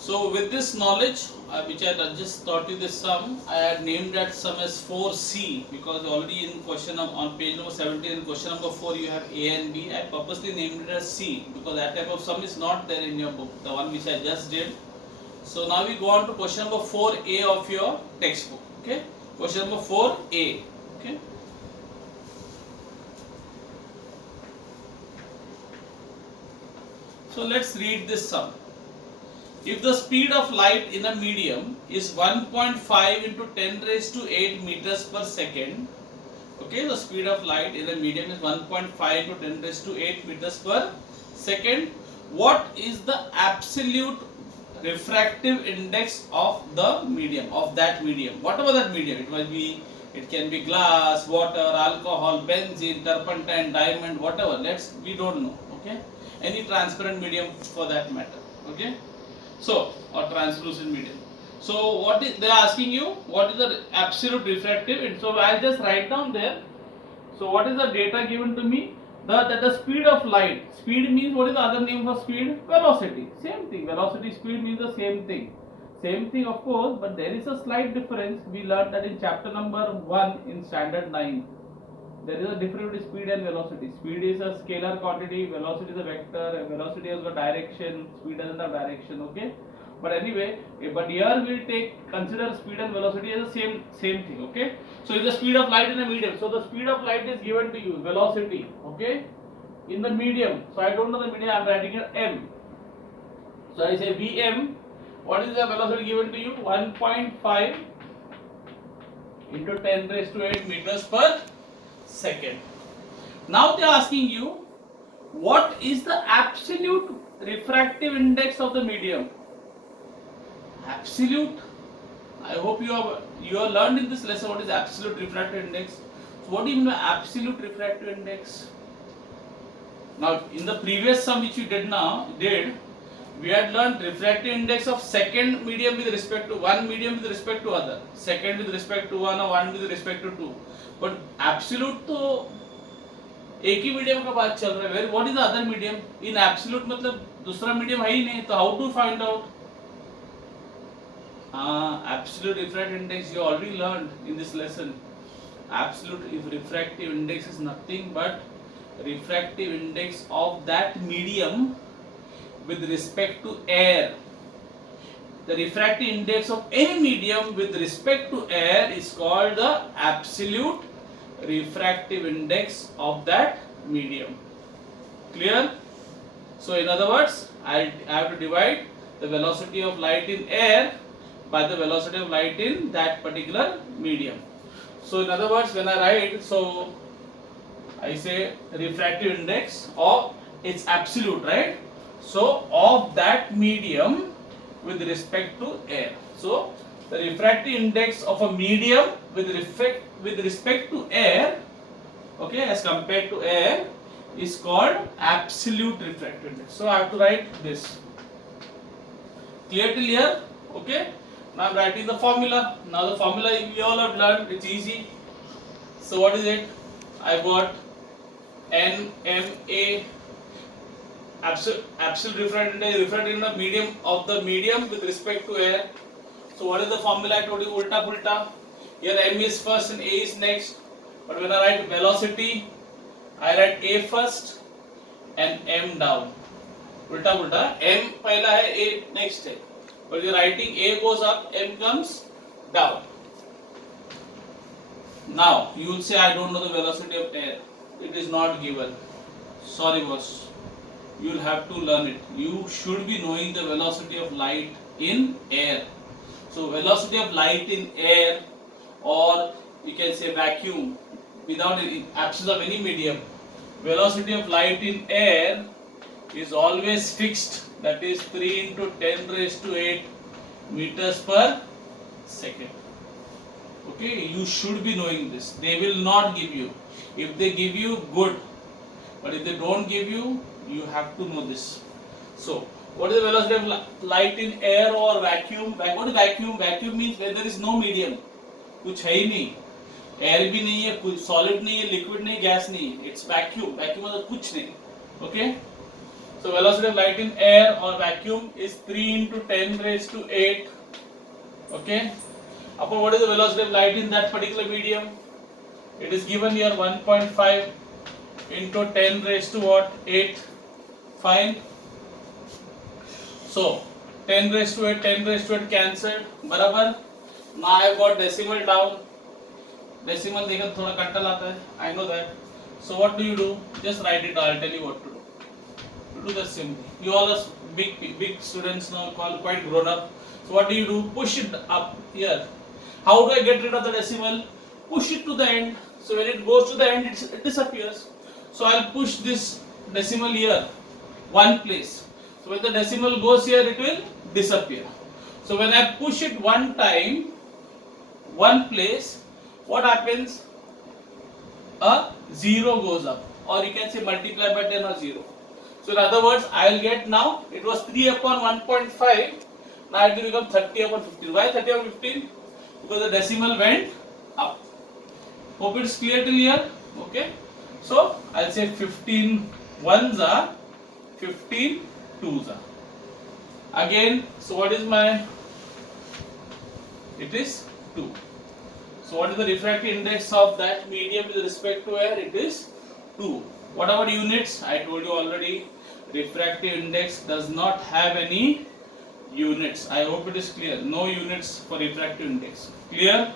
So with this knowledge, which I just taught you this sum, I had named that sum as 4C because already in on page number 17 in question number 4 you have A and B. I purposely named it as C because that type of sum is not there in your book, the one which I just did. So now we go on to question number 4A of your textbook. Okay, question number 4A. Okay. So let's read this sum. If the speed of light in a medium is 1.5 into 10 raised to 8 meters per second, okay, the speed of light in a medium is 1.5 into 10 raised to 8 meters per second, what is the absolute refractive index of the medium, of that medium, whatever that medium, it can be glass, water, alcohol, benzene, turpentine, diamond, whatever, we don't know, okay, any transparent medium for that matter, okay. So, or translucent medium. So, they are asking you what is the absolute refractive? So, I will just write down there. So, what is the data given to me? That the speed of light. Speed means, what is the other name for speed? Velocity. Same thing. Velocity, speed means the same thing. Same thing, of course, but there is a slight difference. We learned that in chapter number 1 in standard 9. There is a difference between speed and velocity. Speed is a scalar quantity, velocity is a vector, velocity has a direction, speed doesn't have direction, okay? But anyway, but here we will consider speed and velocity as the same thing, okay? So if the speed of light in a medium, so the speed of light is given to you, velocity, okay? In the medium, so I don't know the medium, I am writing here m. So I say Vm, what is the velocity given to you? 1.5 into 10 raised to 8 meters per second. Now they are asking you what is the absolute refractive index of the medium. Absolute, I hope you have learned in this lesson what is absolute refractive index. So what do you mean by absolute refractive index? Now in the previous sum which you did, we had learned refractive index of second medium with respect to one medium with respect to other, second with respect to one or one with respect to two. But absolute तो एक ही medium का बात चल रहा है. What is the other medium? In absolute मतलब दूसरा medium है ही नहीं. तो how to find out? Absolute refractive index you already learned in this lesson. Absolute refractive index is nothing but refractive index of that medium with respect to air. The refractive index of any medium with respect to air is called the absolute refractive index of that medium. Clear? So in other words, I have to divide the velocity of light in air by the velocity of light in that particular medium. So in other words, when I write, so I say refractive index of, it's absolute, right? So of that medium with respect to air. So the refractive index of a medium with respect to air, okay, as compared to air, is called absolute refractive index. So I have to write this. Clear till here? Okay. Now I am writing the formula. Now the formula you all have learned. It's easy. So what is it? I got NMA. Absolute refractive index, refractive index medium of the medium with respect to air. So what is the formula I told you? Ulta pulta. Here m is first and a is next. But when I write velocity, I write a first and m down. Ulta pulta. M पहला है, a next है. But you are writing a goes up, m comes down. Now you will say I don't know the velocity of air. It is not given. Sorry boss. You will have to learn it. You should be knowing the velocity of light in air. So velocity of light in air, or you can say vacuum, without absence of any medium, velocity of light in air is always fixed. That is 3 into 10 raised to 8 meters per second. Okay, you should be knowing this. They will not give you. If they give you, good. But if they don't give you, you have to know this. So, what is the velocity of light in air or vacuum? What is vacuum? Vacuum means where there is no medium. कुछ है ही नहीं. Air भी नहीं है, कुछ solid नहीं है, liquid नहीं, gas नहीं. It's vacuum. Vacuum मतलब कुछ नहीं. Okay? So velocity of light in air or vacuum is 3 into 10 raised to 8. Okay. Upon what is the velocity of light in that particular medium? It is given here 1.5 into 10 raised to what? 8. Fine. So 10 raised to 8, 10 raised to 8 cancelled. Barabar. Now I have got decimal down. Decimal देखकर थोड़ा कंटल आता है. I know that. So what do you do? Just write it. I'll tell you what to do. You do the same thing. You all are big students now, quite grown up. So what do you do? Push it up here. How do I get rid of the decimal? Push it to the end. So when it goes to the end, it disappears. So I'll push this decimal here, one place. So when the decimal goes here, it will disappear. So when I push it one time, one place, what happens? A 0 goes up, or you can say multiply by 10 or 0. So in other words, I will get now, it was 3 upon 1.5, now it will become 30 upon 15. Why 30 upon 15? Because the decimal went up. Hope it's clear till here. Okay. So I'll say 15 ones are 15 twos are. Again, so what is my? It is 2. So what is the refractive index of that medium with respect to air? It is 2. What about units? I told you already, refractive index does not have any units. I hope it is clear. No units for refractive index. Clear?